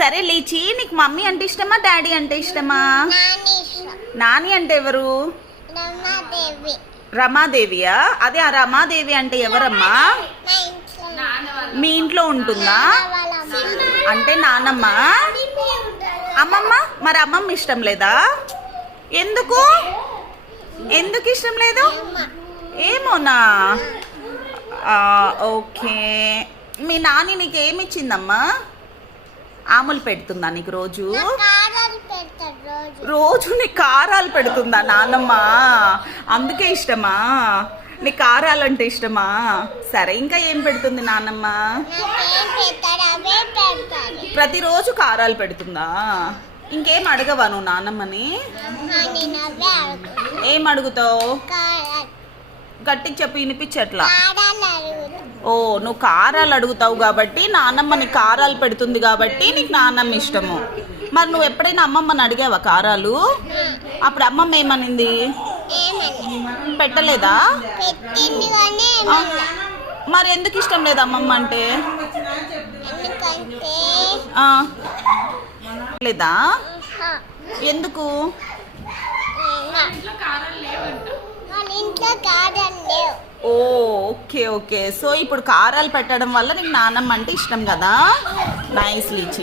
సరే లీచి, నీకు మమ్మీ అంటే ఇష్టమా డాడీ అంటే ఇష్టమా? నాని అంటే ఎవరు? రమాదేవియా? అదే ఆ రమాదేవి అంటే ఎవరమ్మా? మీ ఇంట్లో ఉంటుందా? అంటే నానమ్మ. అమ్మమ్మ? మరి అమ్మమ్మ ఇష్టం లేదా? ఎందుకు ఎందుకు ఇష్టం లేదు? ఏమోనా? ఓకే. మీ నాని నీకు ఏమి ఇచ్చిందమ్మా? ఆములు పెడుతుందా నీకు రోజు? రోజు నీకు కారాలు పెడుతుందా నాన్నమ్మ? అందుకే ఇష్టమా నీకు? కారాలు అంటే ఇష్టమా? సరే, ఇంకా ఏం పెడుతుంది నాన్నమ్మ? ప్రతిరోజు కారాలు పెడుతుందా? ఇంకేం అడగవా నువ్వు నాన్నమ్మని? ఏం అడుగుతావు? గట్టికి చెప్పి వినిపించట్లా. ఓ, నువ్వు కారాలు అడుగుతావు కాబట్టి నాన్నమ్మ నీకు కారాలు పెడుతుంది కాబట్టి నీకు నాన్నమ్మ ఇష్టము. మరి నువ్వు ఎప్పుడైనా అమ్మమ్మని అడిగావా కారాలు? అప్పుడు అమ్మమ్మ ఏమనింది? పెట్టలేదా? మరి ఎందుకు ఇష్టం లేదు అమ్మమ్మ అంటే? లేదా? ఎందుకు? Okay okay. సో ఇప్పుడు కారాలు పెట్టడం వల్ల నీకు నాన్నమ్మ అంటే ఇష్టం కదా? నైస్ లీచి.